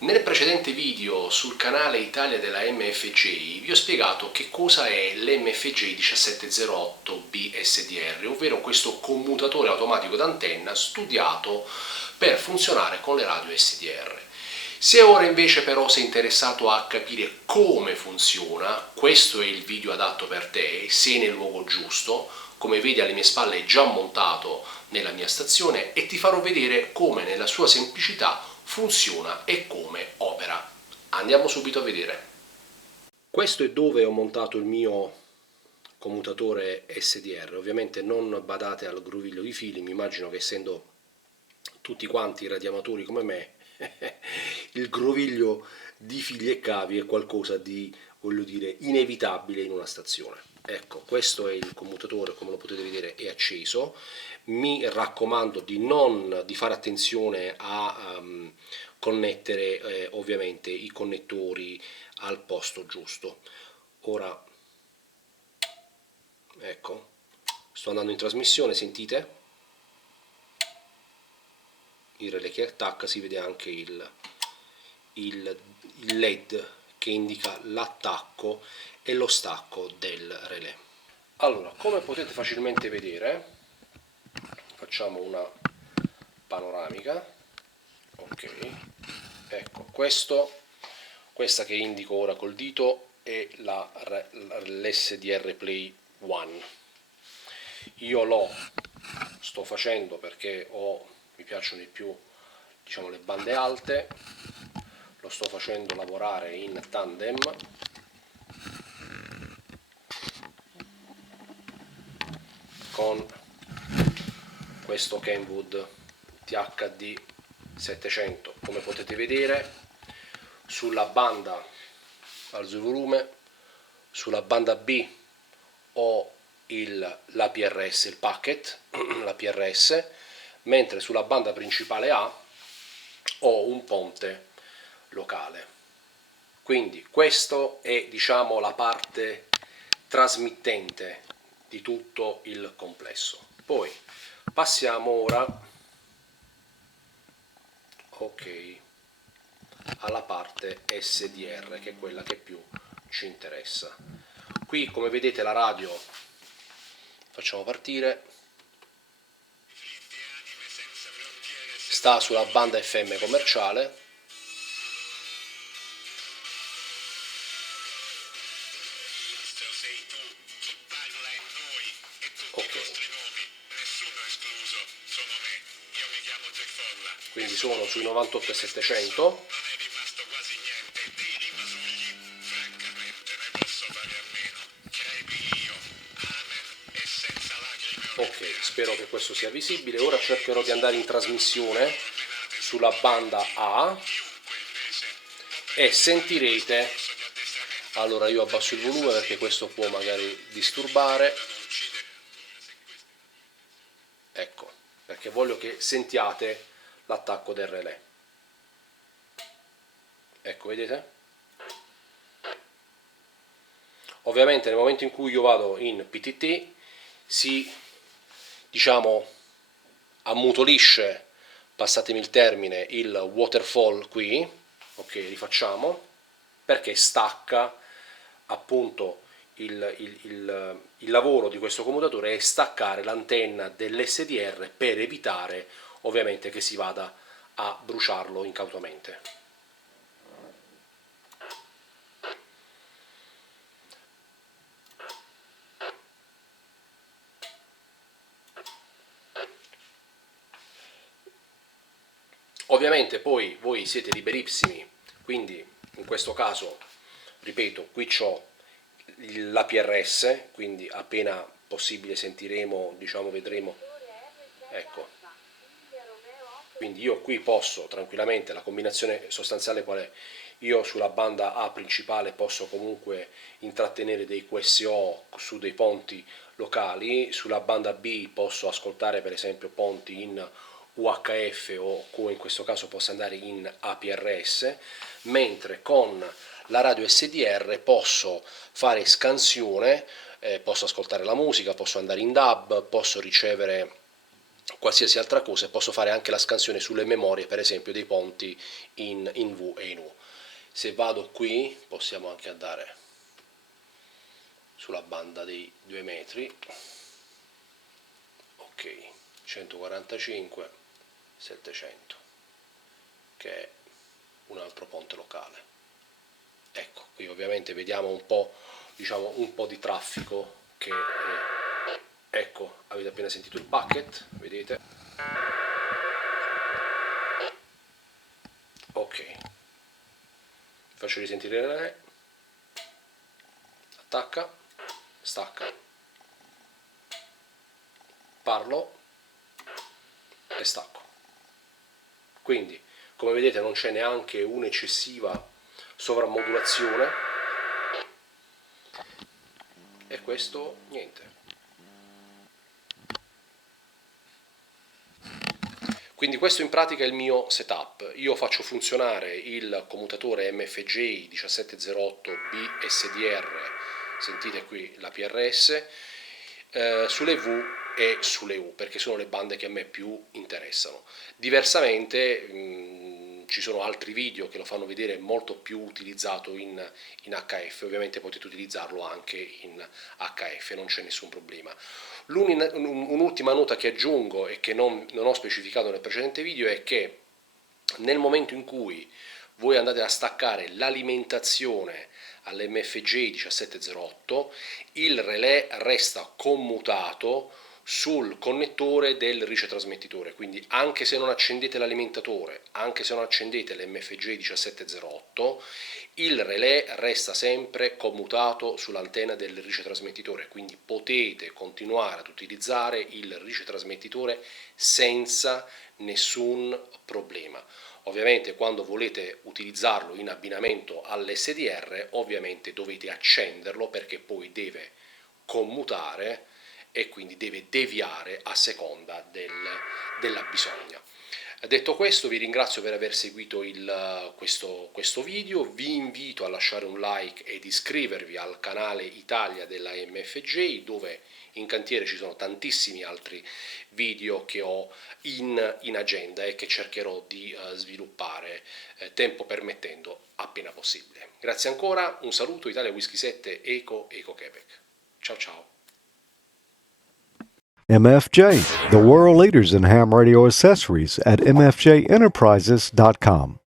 Nel precedente video sul canale Italia della MFJ vi ho spiegato che cosa è l'MFJ 1708 BSDR, ovvero questo commutatore automatico d'antenna studiato per funzionare con le radio SDR. Se ora invece però sei interessato a capire come funziona, questo è il video adatto per te, sei nel luogo giusto. Come vedi alle mie spalle è già montato nella mia stazione e ti farò vedere come nella sua semplicità funziona e come opera. Andiamo subito a vedere. Questo è dove ho montato il mio commutatore SDR. Ovviamente non badate al groviglio di fili, mi immagino che essendo tutti quanti radiamatori come me il groviglio di fili e cavi è qualcosa di, voglio dire, inevitabile in una stazione. Ecco, questo è il commutatore, come lo potete vedere è acceso. Mi raccomando di fare attenzione a connettere ovviamente i connettori al posto giusto. Ora, ecco, sto andando in trasmissione, sentite? Il relè che attacca, si vede anche il LED che indica l'attacco e lo stacco del relè. Allora, come potete facilmente vedere, facciamo una panoramica. Ok, ecco, questa che indico ora col dito è l'SDR Play One. Io lo sto facendo perché mi piacciono di più, diciamo, le bande alte. Lo sto facendo lavorare in tandem con questo Kenwood THD 700. Come potete vedere, sulla banda alzo il volume, sulla banda B ho l'APRS, il packet, la PRS, mentre sulla banda principale A ho un ponte locale. Quindi questo è, diciamo, la parte trasmittente di tutto il complesso. Poi passiamo ora, ok, alla parte SDR, che è quella che più ci interessa. Qui, come vedete, la radio, facciamo partire, sta sulla banda FM commerciale. Ok, quindi sono sui 98,700. Ok, spero che questo sia visibile. Ora cercherò di andare in trasmissione sulla banda A e sentirete, allora io abbasso il volume perché questo può magari disturbare, ecco, perché voglio che sentiate l'attacco del relè. Ecco, vedete? Ovviamente nel momento in cui io vado in PTT si, diciamo, ammutolisce, passatemi il termine, il waterfall qui. Ok, rifacciamo, perché stacca appunto il lavoro di questo commutatore è staccare l'antenna dell'SDR per evitare ovviamente che si vada a bruciarlo incautamente. Ovviamente poi voi siete liberissimi, quindi in questo caso, ripeto, qui ho l'APRS, quindi appena possibile sentiremo, diciamo, vedremo, ecco, quindi io qui posso tranquillamente, la combinazione sostanziale qual è? Io sulla banda A principale posso comunque intrattenere dei QSO su dei ponti locali, sulla banda B posso ascoltare per esempio ponti in UHF o come in questo caso posso andare in APRS, mentre con la radio SDR posso fare scansione, posso ascoltare la musica, posso andare in DAB, posso ricevere qualsiasi altra cosa, e posso fare anche la scansione sulle memorie, per esempio dei ponti in V e in U. Se vado qui possiamo anche andare sulla banda dei 2 metri, ok, 145 700, che è un altro ponte locale. Ecco, qui ovviamente vediamo un po', diciamo, un po' di traffico che ecco, avete appena sentito il packet, vedete? Ok, faccio risentire il relè, attacca, stacca, parlo e stacco. Quindi, come vedete, non c'è neanche un'eccessiva sovrammodulazione, e questo niente. Quindi questo in pratica è il mio setup. Io faccio funzionare il commutatore MFJ 1708B SDR, sentite qui la PRS, sulle V e sulle U, perché sono le bande che a me più interessano. Diversamente ci sono altri video che lo fanno vedere molto più utilizzato in HF, ovviamente potete utilizzarlo anche in HF, non c'è nessun problema. Un'ultima nota che aggiungo e che non ho specificato nel precedente video è che nel momento in cui voi andate a staccare l'alimentazione all'MFJ 1708, il relè resta commutato sul connettore del ricetrasmettitore, quindi anche se non accendete l'alimentatore, anche se non accendete l'MFJ 1708, il relè resta sempre commutato sull'antenna del ricetrasmettitore, quindi potete continuare ad utilizzare il ricetrasmettitore senza nessun problema. Ovviamente quando volete utilizzarlo in abbinamento all'SDR, ovviamente dovete accenderlo, perché poi deve commutare e quindi deve deviare a seconda della bisogna. Detto questo, vi ringrazio per aver seguito questo video, vi invito a lasciare un like ed iscrivervi al canale Italia della MFJ, dove in cantiere ci sono tantissimi altri video che ho in agenda e che cercherò di sviluppare tempo permettendo appena possibile. Grazie ancora, un saluto, Italia Whisky 7 Eco Quebec. Ciao ciao. MFJ, the world leaders in ham radio accessories at mfjenterprises.com.